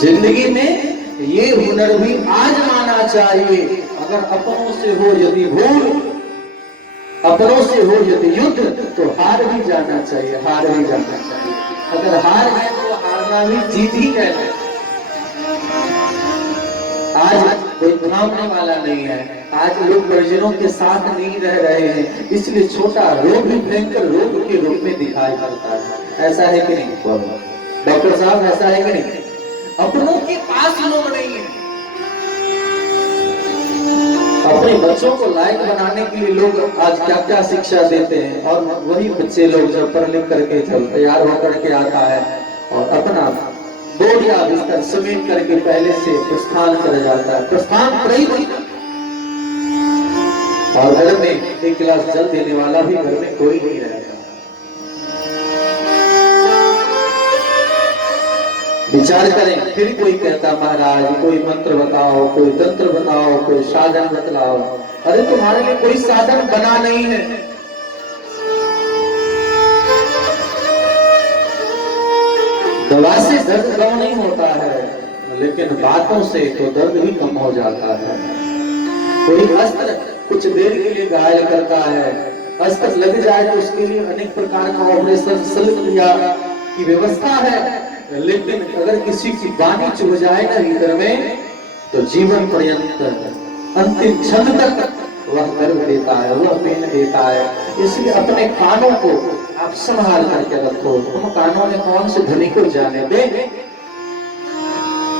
जिंदगी में ये हुनर भी आजमाना चाहिए। अगर अपनों से हो यदि भूल, अपनों से हो यदि युद्ध, तो हार भी जाना चाहिए, हार भी जाना चाहिए। अगर हार है तो हारना भी जीत ही कहना है। आज कोई थामने वाला नहीं है। आज लोग परिजनों के साथ नहीं रह रहे हैं, इसलिए छोटा रोग भी भयंकर रोग के रूप में दिखाई पड़ता है। ऐसा है कि नहीं डॉक्टर साहब, ऐसा है कि नहीं? अपनों के पास लोग नहीं है। अपने बच्चों को लायक बनाने के लिए लोग आज क्या क्या शिक्षा देते हैं, और वही बच्चे लोग जब पढ़ लिख करके जब तैयार होकर के आता है और अपना बोझ या बिस्तर समेट करके पहले से प्रस्थान कर जाता है, प्रस्थान कर ही नहीं। और घर में एक गिलास जल देने वाला भी घर में कोई नहीं रहेगा। विचार करें, फिर कोई कहता महाराज कोई मंत्र बताओ, कोई तंत्र बताओ, कोई साधन बतलाओ। अरे तुम्हारे लिए कोई साधन बना नहीं है। दवा से दर्द कम नहीं होता है, लेकिन बातों से तो दर्द भी कम हो जाता है। कोई अस्त्र कुछ देर के लिए घायल करता है, अस्त्र लग जाए तो उसके लिए अनेक प्रकार का ऑपरेशन शल्यक्रिया की व्यवस्था है, लेकिन अगर किसी की वाणी चुभ जाए ना भीतर में, तो जीवन पर्यंत अंतिम क्षण तक वह दर्द देता है, वह पेन देता है। इसलिए अपने कानों को आप संभाल करके रखो। तुम कानों में कौन से ध्वनि को जाने दे,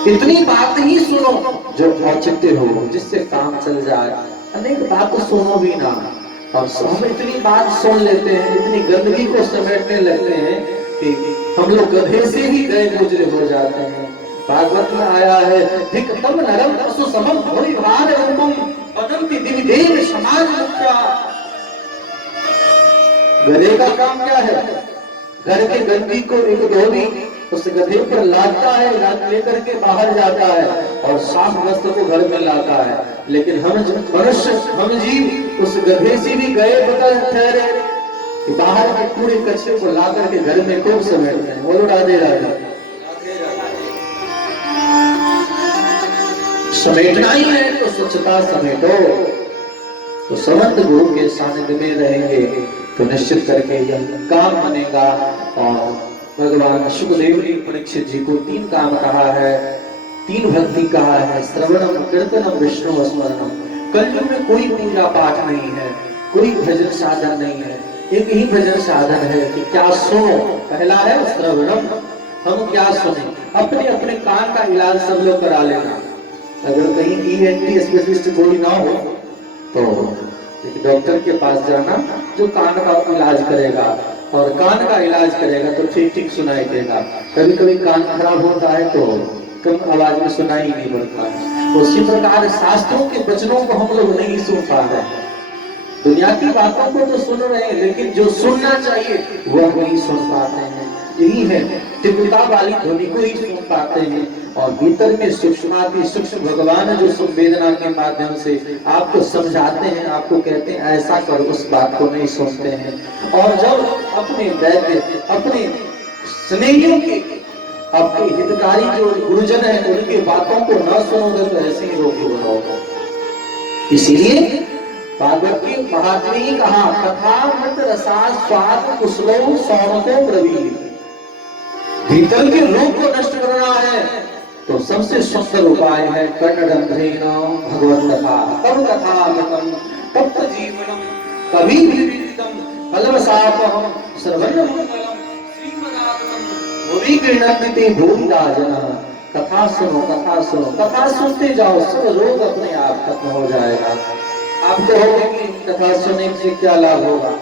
इतनी बात ही सुनो जो औचित्य हो, जिससे काम चल जाए। अनेक बात सुनो भी ना, और हम इतनी बात सुन लेते हैं, इतनी गंदगी को समेटने लगते हैं कि हम लोग गधे से ही गए गुजरे हो जाते हैं। भागवत में आया है, धिक्तम नरम पशु समम भोरि भार रूपम वदन्ति दिविदेव समाज मुख्या। गधे का काम क्या है? घर के गंदगी को एक धोबी उस गधे पर लादता है, लाद लेकर के बाहर जाता है और साफ वस्त्र को घर में लाता है। लेकिन हम मनुष्य, हम जीव उस गधे से भी गए बदल ठहरे, बाहर के पूरे कचरे को ला करके घर में खूब समेटते हैं। बोलो राधे राधे। समेटना ही है तो स्वच्छता समेटो। तो समर्थ गुरु के सानिध्य में रहेंगे तो निश्चित करके यह काम बनेगा। और भगवान सुखदेव ने परीक्षित जी को 3 काम कहा है, 3 भक्ति कहा है, श्रवणम कीर्तनम विष्णु स्मरणम। कलयुग में कोई पूजा पाठ नहीं है, कोई भजन साधन नहीं है, एक ही भजन साधन है कि क्या सुनो। पहला है श्रवणम, हम क्या सुने। अपने अपने कान का इलाज सब लोग करा लेना। अगर कहीं ENT स्पेशलिस्ट कोई ना हो तो एक डॉक्टर के पास जाना जो कान का इलाज करेगा, और कान का इलाज करेगा तो ठीक ठीक सुनाई देगा। कभी कभी कान खराब होता है तो कम आवाज में सुनाई नहीं पड़ता है। उसी प्रकार शास्त्रों के वचनों को हम लोग नहीं सुन पा रहे हैं। दुनिया की बातों को तो सुन रहे हैं, लेकिन जो सुनना चाहिए वह नहीं सुन पाते हैं। यही है, दिव्यता वाली ध्वनि को ही सुन पाते हैं। और भीतर में सूक्ष्माति सूक्ष्म भगवान जो संवेदना के माध्यम से आपको समझाते हैं, आपको कहते हैं ऐसा करो, उस बात को नहीं सुनते हैं। और जब अपने वैद्य, अपने स्नेहियों के, आपके हितकारी जो गुरुजन है, उनकी बातों को न सुनोगे तो ऐसे ही रोगी बनोगे। इसीलिए भागवत के महात्मे ही कहा, कथामृत रसा स्वाद कुशलो सौनको प्रवीण। भीतर के रोग को नष्ट करना है तो सबसे सुंदर उपाय है कर्णरंध्रेण भगवत कथा। तब कथामृतम तप्त जीवनम कभी विदितम कलवसापहम सर्वन्नमंगलम श्रीमदानंदम भुवि गृह्णन्ति भूमिदा जनः। कथा सुनो, कथा सुनो, कथा सुनते जाओ, सब रोग अपने आप खत्म हो जाएगा। आपको होगा कि कथा सुनने से क्या लाभ होगा,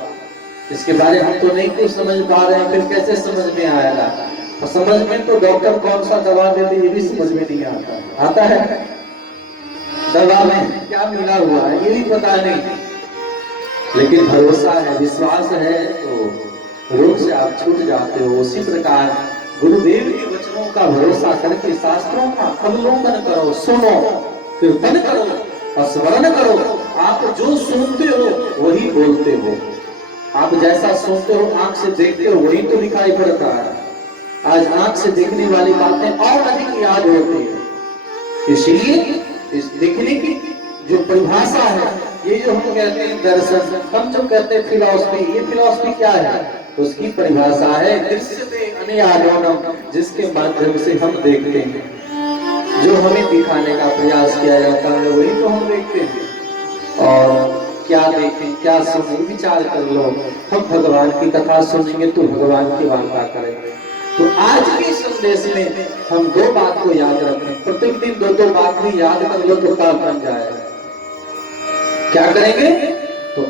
इसके बारे में तो नहीं कुछ समझ पा रहे हैं, फिर कैसे समझ में आएगा। और समझ में तो डॉक्टर कौन सा दवा देते ये भी समझ में नहीं आता। आता है दवा में क्या मिला हुआ है ये भी पता नहीं, लेकिन भरोसा है, विश्वास है तो रोग से आप छूट जाते हो। उसी प्रकार गुरुदेव के वचनों का भरोसा करके शास्त्रों का अवलोकन करो, सुनो, कीर्तन करो और स्मरण करो। आप जो सुनते हो वही बोलते हो। आप जैसा सुनते हो, आंख से देखते हो, वही तो दिखाई पड़ता है। आज आंख से देखने वाली बातें और अधिक याद होती है। इसलिए इस देखने की जो परिभाषा है, ये जो हम कहते हैं दर्शन, हम जो कहते हैं फिलॉसफी, ये फिलॉसफी क्या है? उसकी परिभाषा है दृश्यते अनयानोनम, जिसके माध्यम से हम देखते हैं। जो हमें दिखाने का प्रयास किया जाता है वही तो हम देखते हैं। और क्या देखें क्या सुने, विचार कर लो। हम भगवान की कथा सुनेंगे तो भगवान की वार्ता करेंगे। तो आज के संदेश में हम दो बात को याद रखें। प्रत्येक दिन दो दो बात भी याद कर लो तो काम बन जाएगा। क्या करेंगे? तो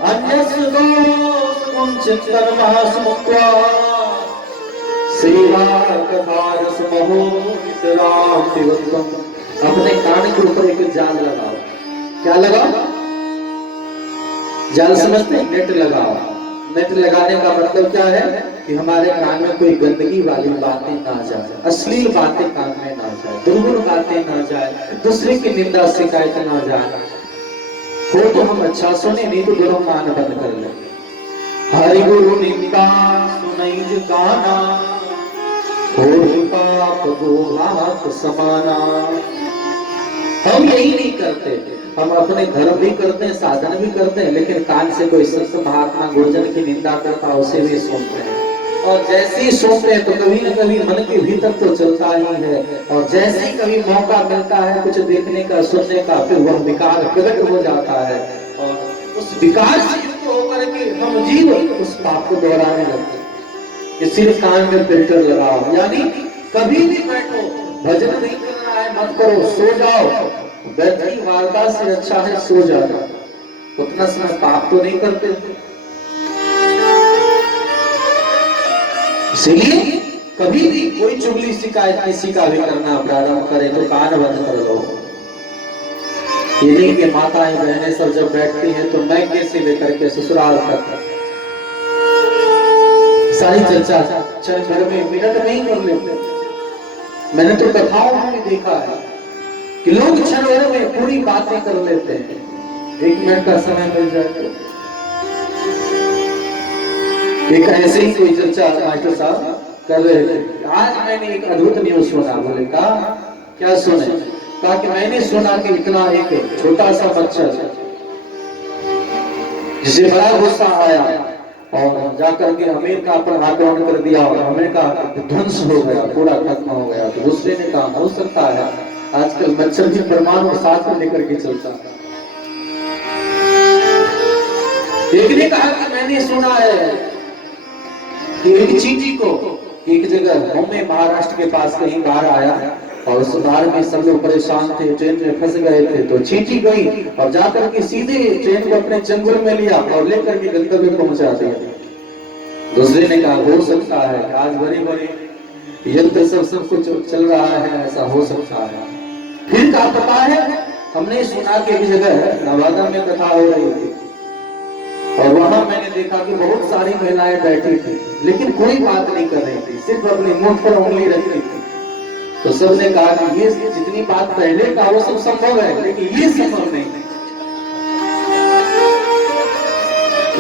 अपने कान के ऊपर एक जाल लगाओ। क्या लगाओ? जाल समझते हैं? नेट लगाओ। नेट लगाने का मतलब क्या है कि हमारे कान में कोई गंदगी वाली बातें ना जाए, अश्लील बातें कान में ना जाए, दुर्गुण बातें ना जाए, दूसरे की निंदा शिकायत ना जाए। हो तो हम अच्छा सुने, नहीं तो दोनों कान बंद कर ले। हरि गुरु निंदा सुनई जो गाना, हो पाप गोहात समाना। हम यही नहीं करते, हम अपने धर्म भी करते हैं, साधन भी करते हैं, लेकिन कान से कोई संत महात्मा गुरुजन की निंदा करता है उसे भी सुनते हैं। और जैसे ही सुनते हैं तो कभी न कभी मन के भीतर तो चलता ही है। और जैसे ही कभी मौका मिलता है कुछ देखने का, सुनने का, फिर वह विकार प्रकट हो जाता है। और उस विकार से युक्त होकर के हम जीव उस पाप को दोहराने लगते हैं। इसलिए कान में फिल्टर लगाओ। यानी कभी भी बैठो, भजन नहीं करना है मत करो, सो जाओ। बैठी वार्ता से अच्छा है सो जाना। उतना समय पाप तो नहीं करते। इसलिए कभी भी कोई चुगली शिकायत किसी का भी करना प्रारंभ करे तो कान बंद कर लो। ये नहीं कि माताएं बहनें सब जब बैठती हैं तो मैं कैसे लेकर के ससुराल तक सारी चर्चा क्षण भर में मिनट नहीं कर लेते। मैंने तो कथाओं में भी देखा है कि लोग क्षण भर में पूरी बातें कर लेते हैं। एक मिनट का समय मिल जाए तो एक ऐसे ही कोई चर्चा मास्टर साहब कर रहे थे। आज मैंने एक अद्भुत न्यूज सुना। बोले कहा क्या सुने? कहा कि मैंने सुना कि इतना एक छोटा सा बच्चा जिसे बड़ा गुस्सा आया और जाकर के अमेरिका पर आक्रमण कर दिया और अमेरिका ध्वंस हो गया, पूरा खत्म हो गया। तो दूसरे ने कहा हो सकता है आजकल मच्छर भी परमाणु साथ में लेकर के चलता है। एक ने कहा कि मैंने सुना है कि एक चींटी को एक जगह बॉम्बे महाराष्ट्र के पास कहीं बाहर आया और उस बार में सब लोग परेशान थे, ट्रेन में फंस गए थे। तो चींटी गई और जाकर के सीधे ट्रेन को अपने चंगुल में लिया और लेकर के गंतव्य पहुंचा दिया। दूसरे ने कहा हो सकता है आज बड़ी बड़ी यंत्र सब कुछ चल रहा है, ऐसा हो सकता है। फिर कहा पता है हमने सुना कि एक जगह नवादा में कथा हो रही थी और वहां मैंने देखा कि बहुत सारी महिलाएं बैठी थी लेकिन कोई बात नहीं कर रही थी, सिर्फ अपने मुंह पर उंगली रख रही थी। तो सबने कहा कि ये जितनी बात पहले का वो सब संभव है लेकिन ये संभव नहीं,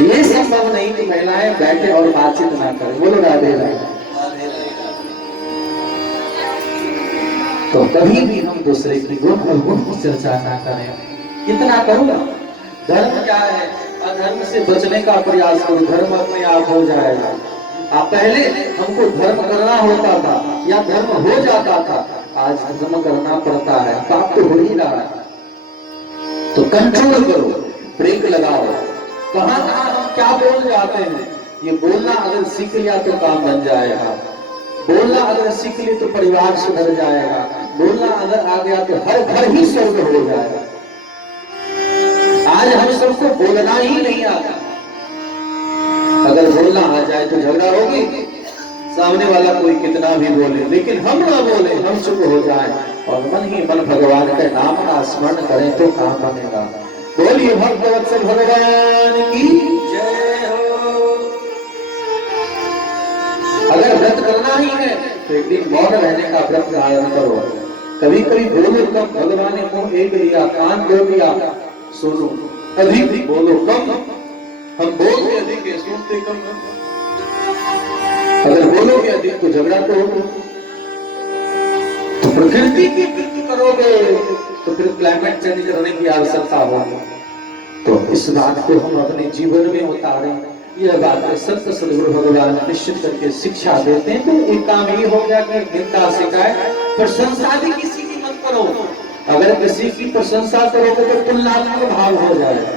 ये संभव नहीं कि महिलाएं बैठे और बातचीत ना करें। बोलो राधे राधे। तो कभी भी हम दूसरे की गुण अवगुण की चर्चा ना करें। इतना करूंगा। धर्म क्या है? अधर्म से बचने का प्रयास करो, धर्म अपने आप हो जाएगा। आप पहले हमको धर्म करना होता था या धर्म हो जाता था, आज धर्म करना पड़ता है। पाप तो हो ही रहा है तो कंट्रोल करो, ब्रेक लगाओ। कहां कहां हम क्या बोल जाते हैं, ये बोलना अगर सीख लिया तो काम बन जाएगा। बोलना अगर सीख ली तो परिवार सुधर जाएगा। बोलना अगर आ गया तो हर घर ही स्वर्ग हो जाएगा। आज हम सबको बोलना ही नहीं आता। अगर बोलना आ जाए तो झगड़ा होगी, सामने वाला कोई कितना भी बोले, लेकिन हम ना बोले, हम चुप हो जाए और मन ही मन भगवान के नाम का स्मरण करें तो काम बनेगा। बोलिए भक्तवत्सल भगवान की जय हो। अगर व्रत करना ही है तो एक दिन मौन रहने का व्रत धारण करो। कभी कभी बोलो कम, भगवान ने मुंह एक दिया, कान दो दिया, सुनो। अधिक बोलो कम, हम बोलते अधिक है, सुनते कम। अगर बोलोगे अधिक तो झगड़ा तो होगा। प्रकृति की वृद्धि करोगे तो फिर क्लाइमेट चेंज करने की आवश्यकता होगी। तो इस बात को हम अपने जीवन में उतारें। यह बात संत सदगुरु भगवान निश्चित करके शिक्षा देते हैं। तो एक काम ये हो गया कि निंदा शिकायत प्रशंसा भी किसी की मत करो। अगर किसी की प्रशंसा करोगे तो तुलनात्मक भाव हो जाएगा।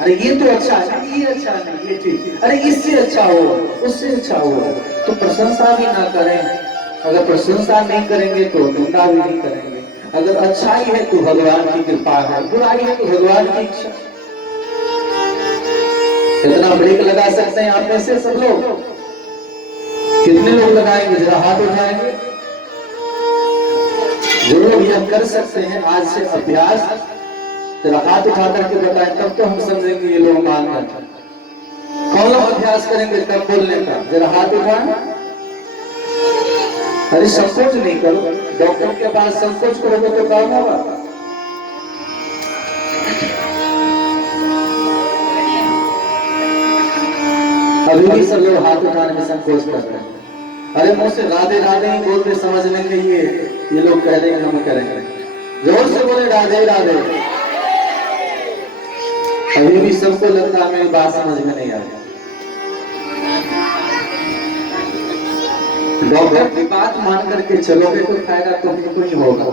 अरे ये तो अच्छा है, ये अच्छा नहीं, ये ठीक, अरे इससे अच्छा हो, उससे अच्छा हो। तो प्रशंसा भी ना करें। अगर प्रशंसा नहीं करेंगे तो निंदा भी नहीं करेंगे। अगर अच्छाई है तो भगवान की कृपा है, बुराई है तो भगवान की इच्छा। कितना ब्रेक लगा सकते हैं आप में से सब लोग? कितने लोग लगाएंगे? जरा हाथ उठाएंगे। जो लोग यह कर सकते हैं आज से अभ्यास, जरा हाथ उठा करके बताएं, तब तो हम समझेंगे ये लोग मान रहे हैं। कौन लोग अभ्यास करेंगे तब बोलने का? जरा हाथ उठाएं। अरे संकोच नहीं करो, डॉक्टर के पास संकोच करोगे तो काम होगा। अभी भी सब लोग हाथ उठाने में संकोच कर रहे हैं। अरे मुझ से राधे राधे ही बोलते समझ लेंगे ये लोग कह देंगे हम करेंगे। जोर से बोले राधे राधे। अभी भी सबको लगता है मेरी बात समझ में नहीं आई। डॉक्टर की बात मान करके चलोगे तो फायदा तुमको ही होगा।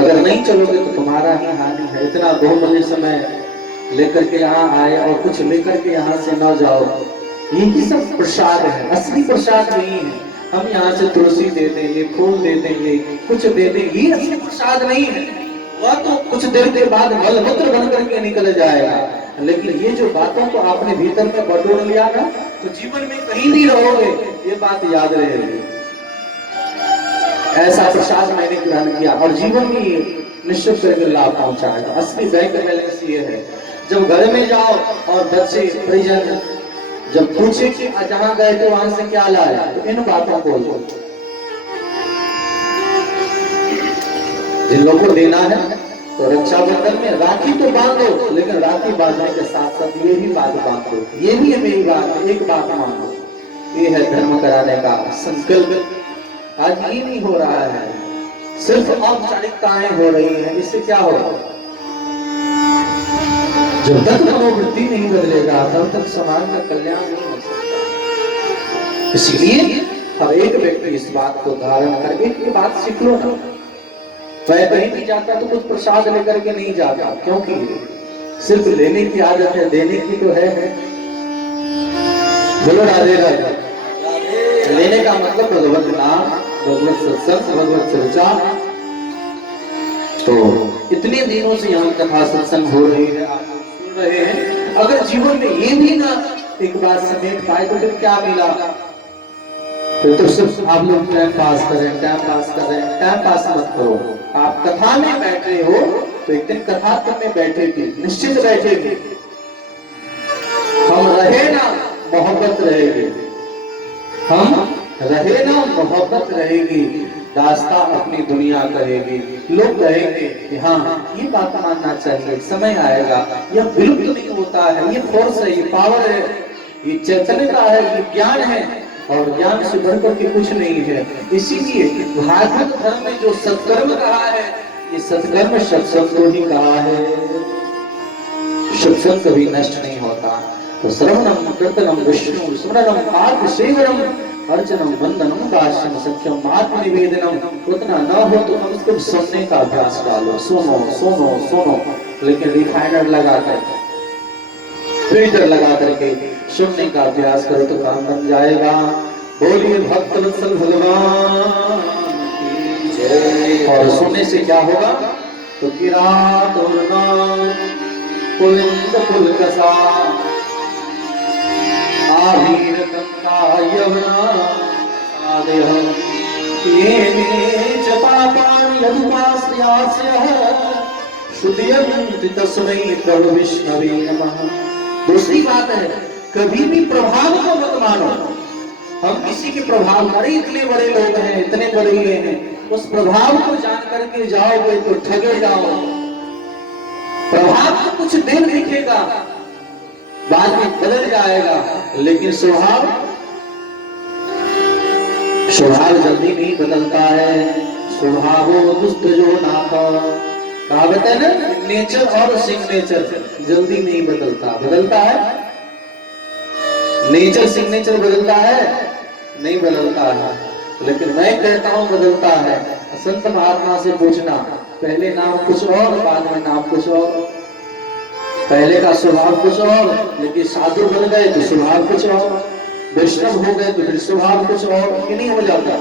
अगर नहीं चलोगे तो तुम्हारा ही हानि है। इतना बहुमूल्य समय लेकर के यहाँ आए और कुछ लेकर के यहाँ से न जाओ, ये सब प्रसाद है। असली प्रसाद नहीं है। हम यहाँ से तुलसी दे दें, ये फूल दे दें, ये कुछ दे दें, ये असली प्रसाद नहीं है। वह तो कुछ देर के बाद मलमूत्र बन करके निकल जाएगा। लेकिन ये जो बातों को आपने भीतर में बटोर लिया ना, तो जीवन में कहीं भी रहोगे ये बात याद रहेगी। ऐसा प्रसाद मैंने ग्रहण किया और जीवन में निश्चित करके लाभ पहुंचाएगा। असली बैंक बैलेंस ये है। जब घर में जाओ और बच्चे परिजन जब पूछे कि जहां गए तो वहां से क्या लाए, तो इन बातों को जिन लोगों को देना है तो रक्षाबंधन में राखी तो बांधो, लेकिन राखी बांधने के साथ साथ ये भी बात बांधो, ये भी है मेरी बात, एक बात मानो। ये है धर्म कराने का संकल्प। आज ये नहीं हो रहा है, सिर्फ औपचारिकताएं हो रही हैं। इससे क्या होगा? जब तक मनोवृत्ति नहीं बदलेगा तब तक समाज का कल्याण नहीं हो सकता। इसलिए हर एक व्यक्ति इस बात को धारण करके ये बात सीख लो ना। मैं कहीं भी जाता तो कुछ प्रसाद लेकर के नहीं जाता, क्योंकि सिर्फ लेने की आदत है, देने की तो है। बोलो राधे राधे। लेने का मतलब भगवत नाम, भगवत सत्संग, भगवत चर्चा। तो इतने दिनों से यहाँ कथा सत्संग हो रही है, आप सुन रहे हैं। अगर जीवन में ये भी ना एक बात समेट पाए तो फिर क्या मिला? फिर तो सिर्फ आप लोग टाइम पास करें, टाइम पास करें। टाइम पास मत करो। आप कथा में बैठे हो तो एक दिन कथा में बैठेगी, निश्चित बैठेगी। हम रहे ना मोहब्बत रहेगी, हम रहे ना मोहब्बत रहेगी। दास्ता अपनी दुनिया कहेगी, लोग कहेंगे कि हाँ ये बात मानना चाहिए, समय आएगा। यह विलुप्त नहीं होता है, ये फोर्स है, ये पावर है, ये चैतन्यता है, ये ज्ञान है और ज्ञान से बढ़कर के कुछ नहीं है। इसीलिए भागवत धर्म में जो सत्कर्म कहा है, ये सत्कर्म सत्संग को ही कहा है। सत्संग कभी नष्ट नहीं होता। तो श्रवणम कीर्तनम विष्णु स्मरणम पार्थ सेवनम अर्चनम वंदनम दास्यम सत्यम आत्मनिवेदनम। उतना न हो तो हम उसको सुनने का अभ्यास डालो। सुनो सुनो सुनो, लेकिन रिफाइनर लगाकर, फिल्टर लगा करके सुनने का अभ्यास करो तो काम बन जाएगा। बोलिए भक्त वत्सल भगवान की जय। और सुनने से क्या होगा? तो किरात पुलिंद पुलकसा आवीर कंका यवना आदेह ये जपापान यदुपास्यास्य शुद्धियन्ति तस्मै प्रभु विष्णवे नमः। दूसरी बात है, कभी भी प्रभाव को मत मानो। हम किसी के प्रभाव, अरे इतने बड़े लोग हैं, इतने बड़े हुए हैं, उस प्रभाव को जान करके जाओगे तो ठगे जाओ। प्रभाव तो कुछ देर दिखेगा, बाद में बदल जाएगा, लेकिन स्वभाव स्वभाव जल्दी नहीं बदलता है, स्वभाव दुष्ट जो नाता, कहावत है ना, नेचर और सिग्नेचर जल्दी नहीं बदलता। बदलता है नेचर, सिग्नेचर बदलता है नहीं बदलता है, लेकिन मैं कहता हूं बदलता है। संत महात्मा से पूछना, पहले नाम कुछ और बाद में नाम कुछ और, पहले का स्वभाव कुछ और, लेकिन साधु बन गए तो स्वभाव कुछ और, वैष्णव हो गए तो फिर स्वभाव कुछ और, कि नहीं हो जाता।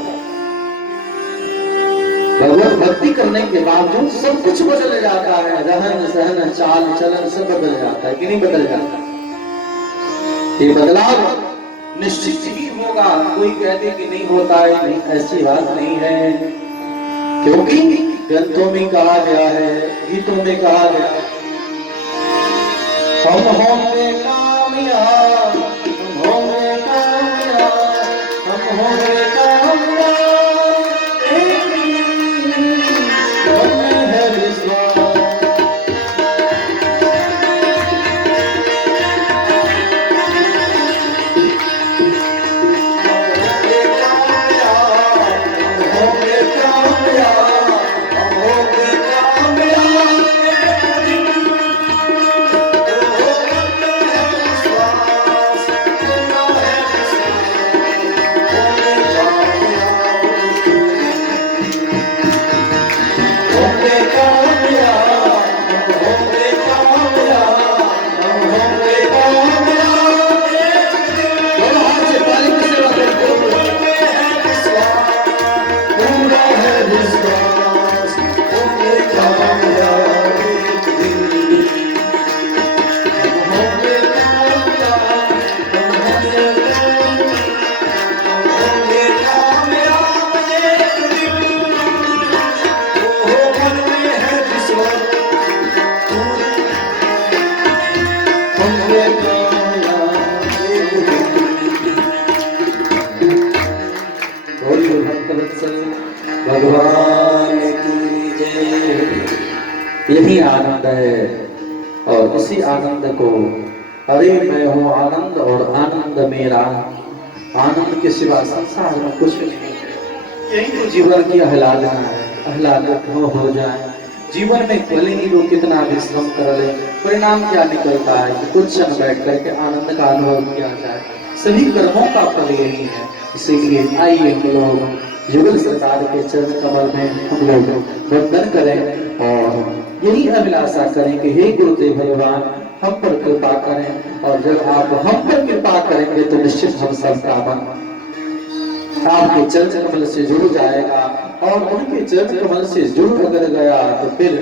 भगवत भक्ति करने के बावजूद सब कुछ बदल जाता है, रहन सहन चाल चलन सब बदल जाता है, कि नहीं बदल जाता। ये बदलाव निश्चित ही होगा। कोई कहते कि नहीं होता है, नहीं, ऐसी बात नहीं है, क्योंकि ग्रंथों में कहा गया है, गीतों में कहा गया, हम होंगे कामयाब, हम होंगे कामयाब, हम होंगे कामयाब, एक दिन हमें है विश्वास। भगवान की जय। यही आनंद है, और इसी आनंद को, अरे मैं हूँ आनंद और आनंद मेरा, आनंद के सिवा संसार में कुछ नहीं है। यही तो जीवन की आह्लादना है, आह्लादक हो जाए। जीवन में भले ही लोग कितना भी श्रम कर ले, परिणाम क्या निकलता है कि कुछ क्षण बैठ करके आनंद का अनुभव किया जाए। सभी कर्मों का फल यही है। इसीलिए आइए हम लोग युगल सरकार के चरण कमल में हम लोग वंदन करें और यही अभिलाषा करें कि हे गुरुदेव भगवान हम पर कृपा करें, और जब आप हम पर कृपा करेंगे तो निश्चित हम सबका मन आपके चरण कमल से जुड़ जाएगा, और उनके चरण कमल से जुड़ अगर गया तो फिर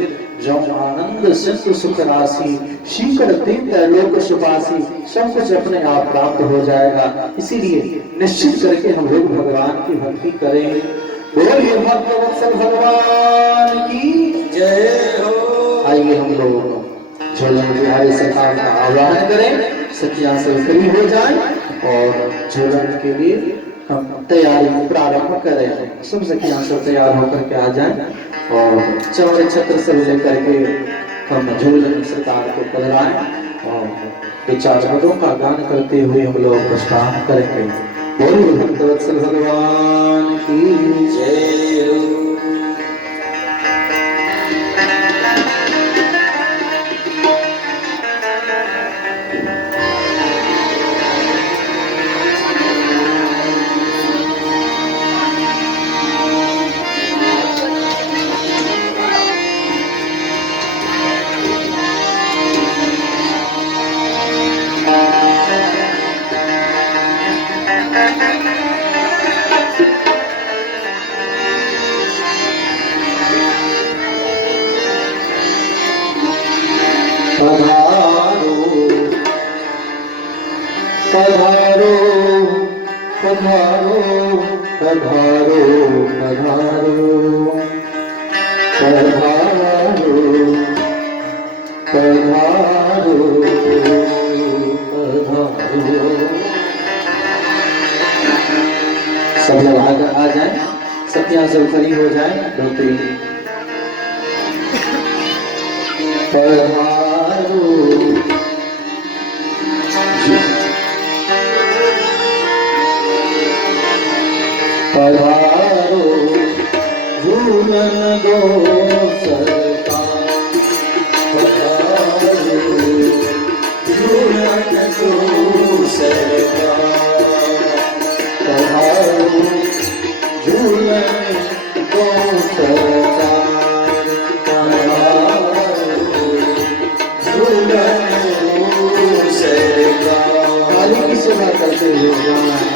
जो आनंद सिंधु सुख राशि शीकर तीन लोक सुपासी सब कुछ अपने आप प्राप्त हो जाएगा। इसीलिए निश्चित करके हम लोग भगवान की भक्ति करें। बोलिए भक्तवत्सल भगवान की जय हो। आइए हम लोग झूलन बिहारी सरकार का आह्वान करें, सत्यासन फ्री हो जाए और झूलन के लिए हम तैयारी प्रारंभ करें। सब सखियां सब तैयार होकर के आ जाएं और चौड़े छत्र से लेकर के हम झूलन सरकार को पधराएं और विचार पदों का गान करते हुए हम लोग प्रस्थान करेंगे। बोलिए भक्तवत्सल भगवान की जय हो। पधारो पधारो पधारो पधारो पधारो पधारो पधारो। सब लोग आ जाए, सब यहाँ सब खड़ी हो जाए। दो तीन पधारो पधारो झूलन दो सरकार, पधारो झूलन दो सरकार, पधारो झूलन दो सरकार, पधारो झूलन दो सरकार। काली की सेवा करते हुए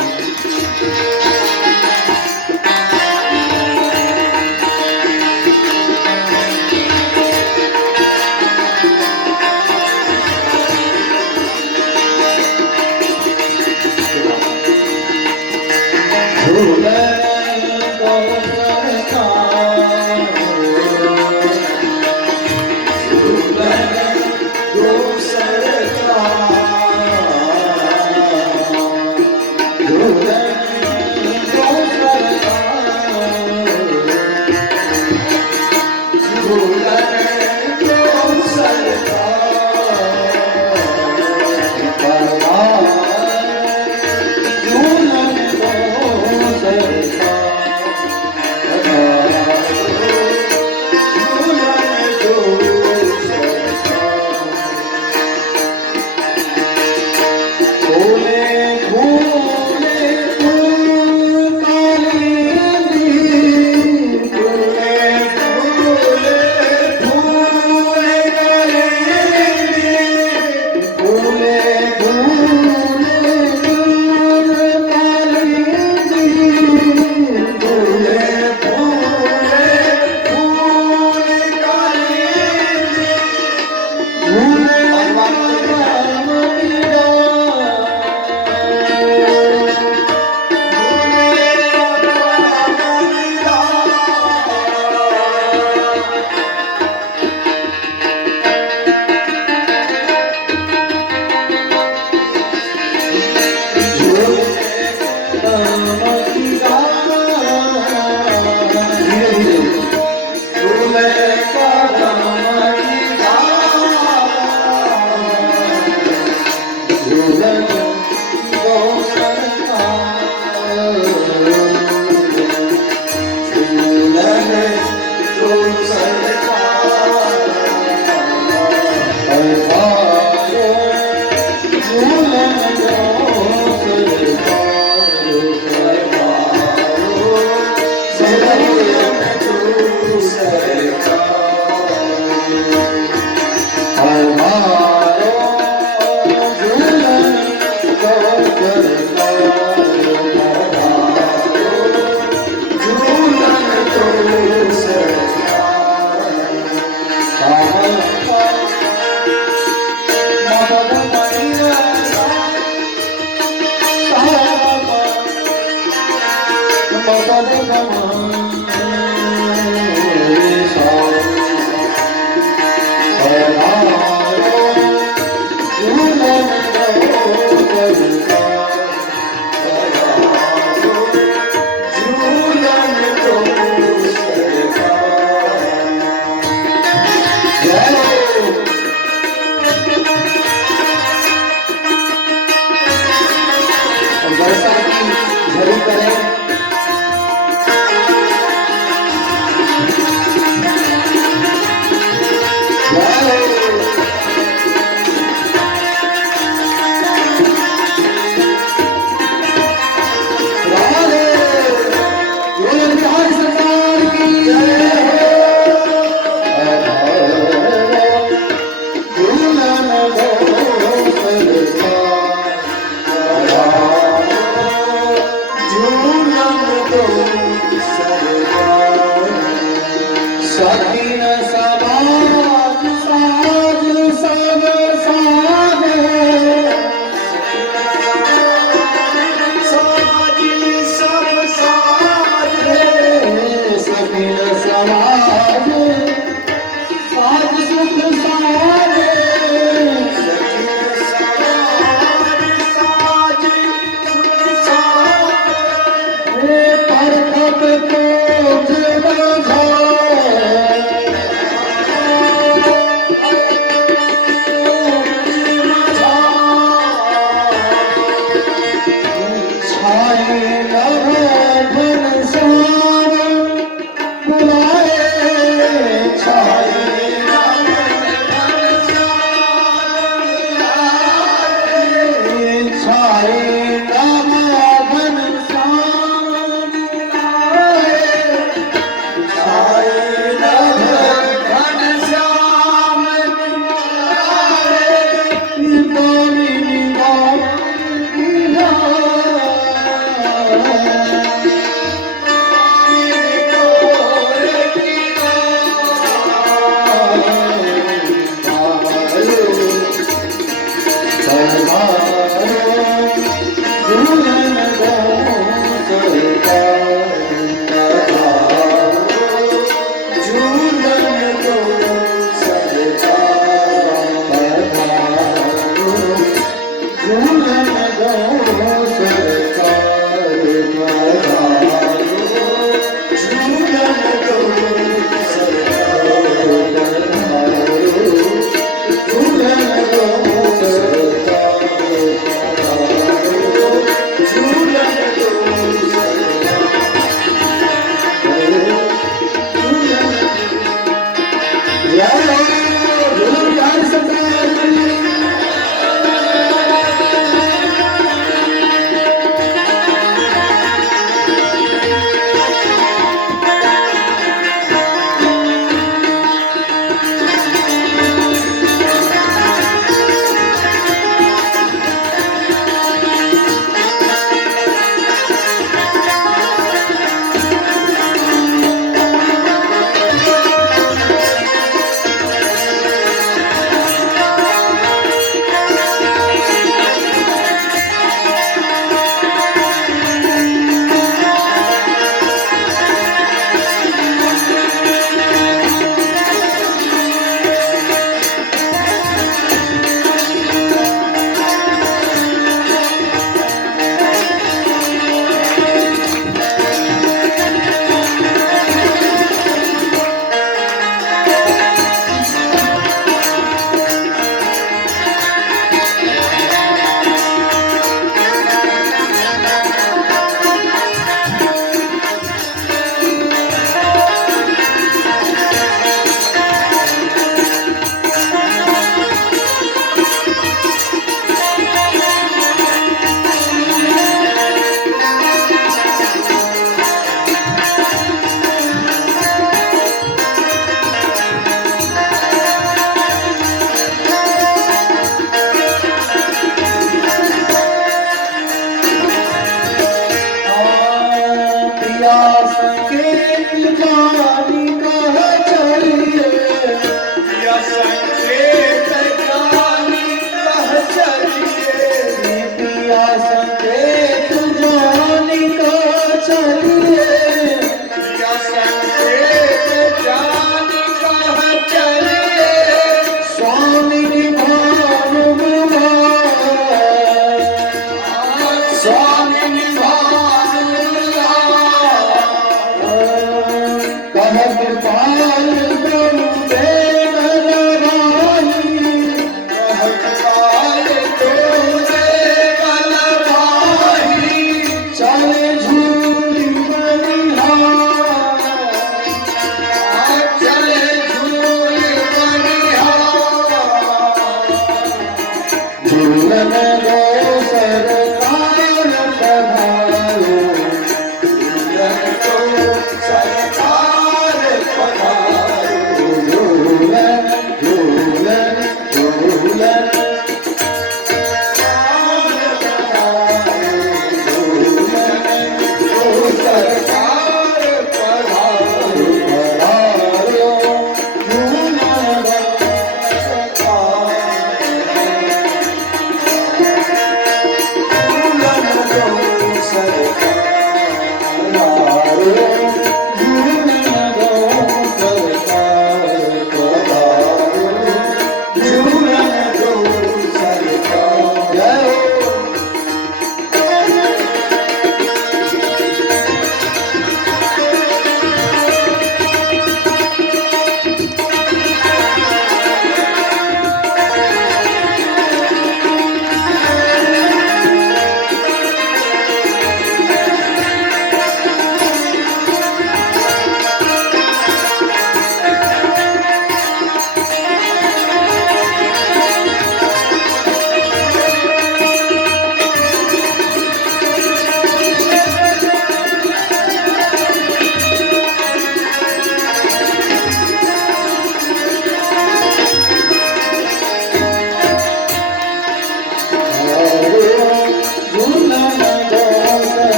सरकार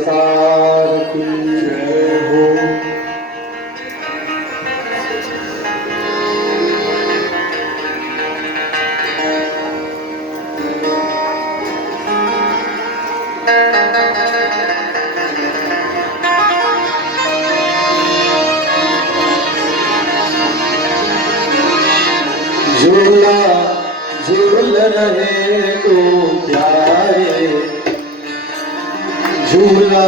सरकार की जय हो। झूला झूल रहे तो प्यारे, झूला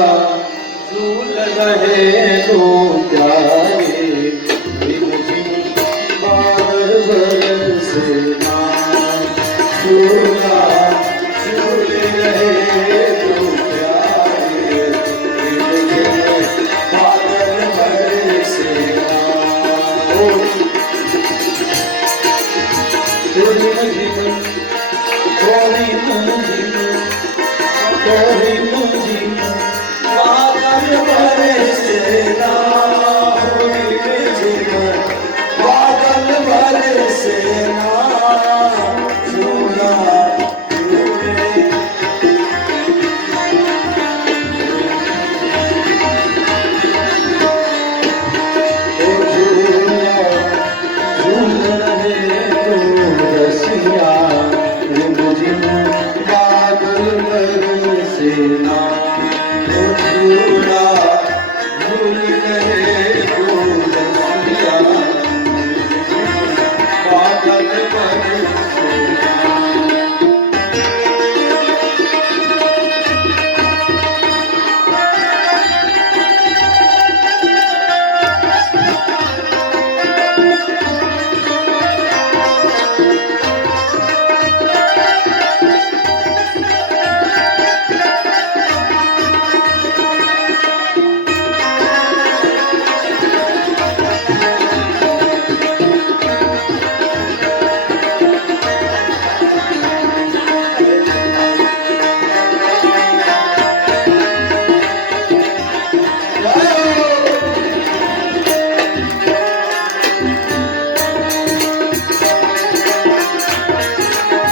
झूल रहे तो प्यारे,